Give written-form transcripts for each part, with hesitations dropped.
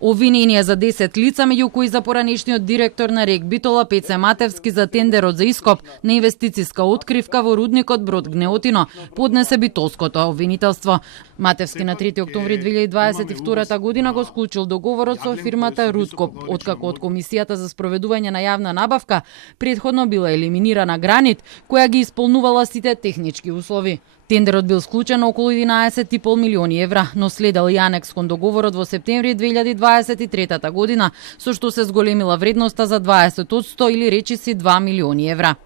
Обвинение за 10 лица, меѓу кои за поранешниот директор на РЕК Битола Пеце Матевски за тендерот за ископ на инвестициска откривка во рудникот Брод Гнеотино, поднесе битолското обвинителство. Матевски на 3 октомври 2022 година го склучил договорот со фирмата Рудкоп, откако од Комисијата за спроведување на јавна набавка претходно била елиминирана Гранит, која ги исполнувала сите технички услови. Тендерот бил склучен околу 11,5 милиони евра, но следел и анекс кон договорот во септември 2023 година, со што се зголемила вредноста за 20% или речиси 2 милиони евра.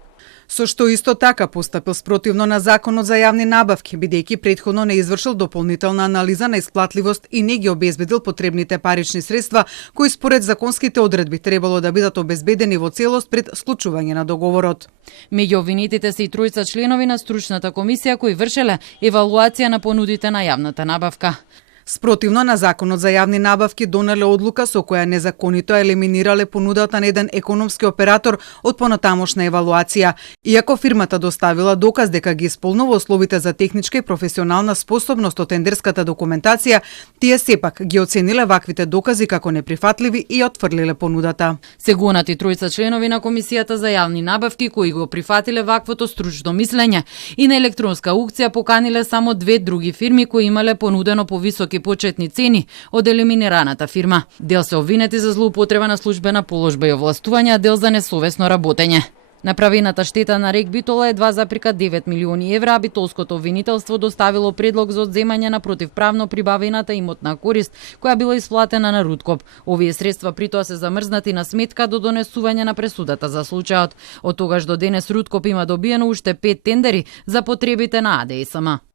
Со што исто така постапил спротивно на Законот за јавни набавки, бидејќи претходно не извршил дополнителна анализа на исплатливост и не ги обезбедил потребните парични средства, кои според законските одредби требало да бидат обезбедени во целост пред склучување на договорот. Меѓу обвинетите се и тројца членови на стручната комисија кои вршеле евалуација на понудите на јавната набавка. Спротивно на Законот за јавни набавки донале одлука со која незаконито елиминирале понудата на еден економски оператор од понатамошна евалуација. Иако фирмата доставила доказ дека ги исполнува условите за техничка и професионална способност од тендерската документација, тие сепак ги оцениле ваквите докази како неприфатливи и отфрлиле понудата. Се гонати тројца членови на Комисијата за јавни набавки кои го прифатиле ваквото стручно мислење и на електронска аукција поканиле само две други фирми кои имале понудено повисоки почетни цени од елиминираната фирма. Дел се обвинети за злоупотреба на службена положба и овластување, а дел за несовесно работење. Направената штета на РЕК Битола е 2,9 милиони евра, а битолското обвинителство доставило предлог за одземање на противправно прибавената имотна корист, која била исплатена на Рудкоп. Овие средства притоа се замрзнати на сметка до донесување на пресудата за случајот. Од тогаш до денес Рудкоп има добиено уште 5 тендери за потребите на АДСМ.